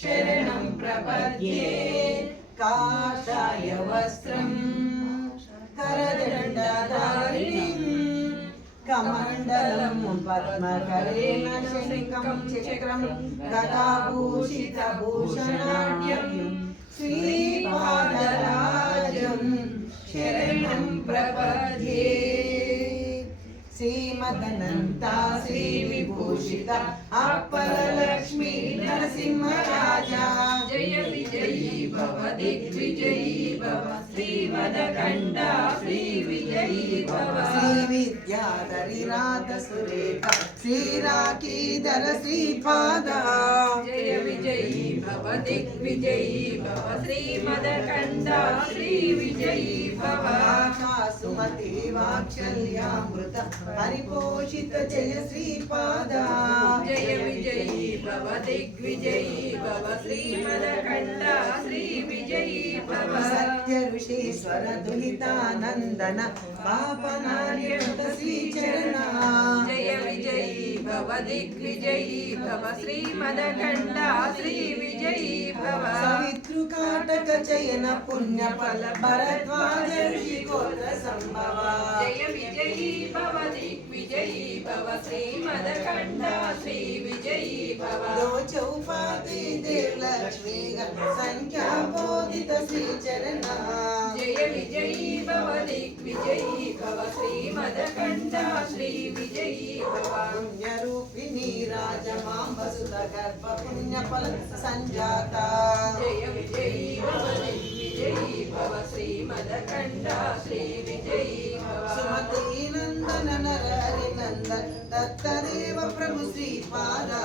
शरणं प्रपद्ये काषाय वस्त्रं करदण्डधारिणीं कमण्डलं पद्मकरेण शङ्खं चक्रं गदाभूषितभूषणाढ्यं श्रीपादराजं शरणं प्रपद्ये श्रीमदनन्ता श्रीविभूषित अपरलक्ष्मी नरसिंहराजा जय विजयी भव दिग्विजयी भव श्रीमदकण्ठा श्रीविजयी भव श्रीविद्याधरीनाथ सुरेख श्रीराकीधर श्रीपादा जय विजयी भव दिग्विजयी भव श्रीमदकण्ठा श्रीविजयी भव सुमति वात्सल्यामृत हरिपोषित जय श्रीपादा जय विजयी भव दिग्विजयी भव श्रीमदकण्ठा श्रीविजयी भव सत्य ऋषीश्वर दुहितानन्दन पापनार्यत श्रीचरणा जय विजयी भव दिग्विजयी भव श्रीमदकण्ठा श्रीविजयी भव सवितृकाटक चयन पुण्यफल भरद्वाज ऋषि गोत्र संभव जय विजयी भव दिग्विजयी भव श्रीमदकण्ठा श्रीविजयी भव दो चौपाती देवलक्ष्मी संख्या बोधित श्रीचरणा जय विजयी भव दिग्विजयी भव श्रीमदकण्ठा श्रीविजयी भव पुण्यरूपिणी राजमांब सुत गर्भ पुण्यफल संजाता जय विजयी भव दिग्विजयी भव श्रीमदकण्ठा श्रीविजयी भव सुमति नंदन नरहरि नंदन दत्तदेव प्रभु श्रीपादा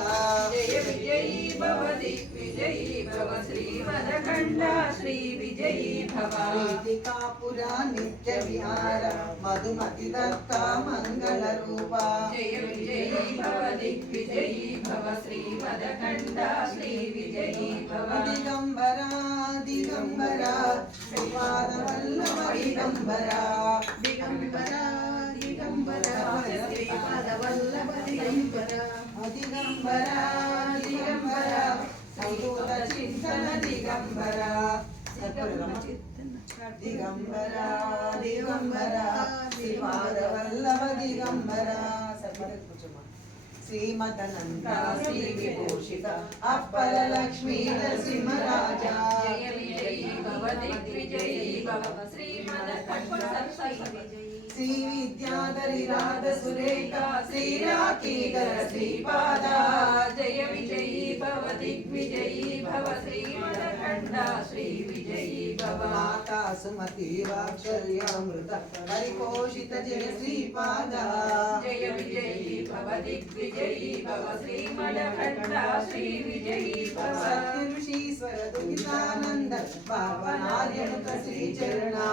जय विजयी भव दिग्विजयी भव श्रीमदकण्ठा श्रीविजयी भव वेदिकापुरा नित्य विहार मधुमति दत्ता मंगल रूपा जय विजयी भव दिग्विजयी भव श्रीमदकण्ठा श्रीविजयी भव दिगंबरा दिगंबरा श्रीपाद वल्लभ दिगंबरा दिगंबरा दिगंबरा श्रीपाद वल्लभ दिगंबरा दिगंबरा दिगंबरा संतोष चिंतन दिगंबरा दिगंबरा दिगंबरा श्रीपाद वल्लभ दिगंबरा श्रीमदनन्ता श्रीविभूषित अप्पल लक्ष्मी नरसिंहराजा जय विजयी भव दिग्विजयी भव श्रीमदकण्ठा श्रीविद्याधरीनाथ सुरेख श्रीराकीधर श्रीपादा जय विजयी भव दिग्विजयी भव श्रीमदकण्ठा श्रीविजयी भव माता सुमति वात्सल्यामृत हरिपोषित जय श्रीपादा जय विजयी भव दिग्विजयी भव श्रीमदकण्ठा श्रीविजयी भव सत्य ऋषीश्वर दुहितानन्द पावनार्यनुत श्रीचरणा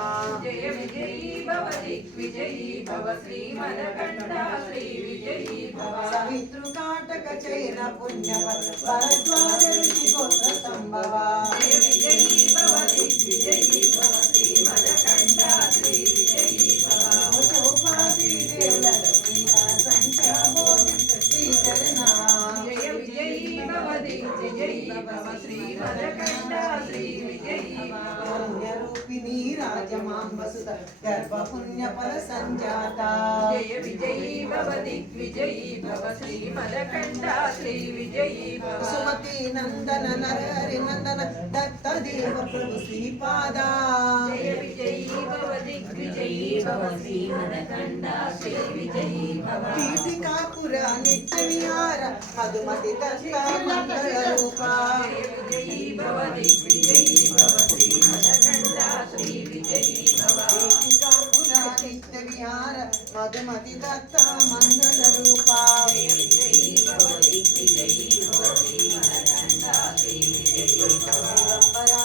जय विजयी भव दिग्विजयी भव श्रीमदकण्ठा श्रीविजयी भव सवितृकाटक चयन पुण्यफल भरद्वाज ऋषि गोत्र संभव जय विजयी भव दिग्विजयी भव श्रीमदकण्ठा श्रीविजयी भव चौपाती देवलक्ष्मी संख्या बोधित श्रीचरणा जय विजयी भव दिग्विजयी भव श्रीमदकण्ठा श्रीविजयी भव पुण्यरूपिणी राजमांब सुत गर्भ पुण्यफल संजाता जय विजयी भव दिग्विजयी भव श्रीमदकण्ठा श्रीविजयी भव सुमति नंदन नरहरि नंदन दत्तदेव प्रभु श्रीपादा जय विजयी भव दिग्विजयी भव श्रीमदकण्ठा श्रीविजयी भव पीठिकापुरा नित्य विहार मधुमति दत्ता मंगल रूपा जय विजयी भव दिग्विजयी भव श्रीमदकण्ठा श्रीविजयी भव पीठिकापुरा नित्य विहार मधुमति दत्ता मंगल रूपा जय विजयी भव दिग्विजयी भव श्रीमदकण्ठा श्रीविजयी भव दिगंबरा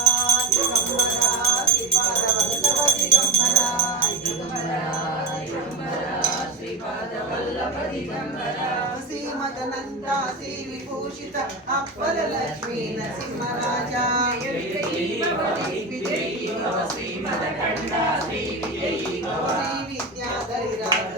दिगंबरा श्रीपाद वल्लभ दिगंबरा दिगंबरा दिगंबरा श्रीपाद वल्लभ दिगंबरा श्रीमदनन्ता श्रीविभूषित अप्पल लक्ष्मी नरसिंहराजा जय विजयी भव दिग्विजयी भव श्रीमदकण्ठा श्रीविजयी भव श्रीविद्याधरीनाथ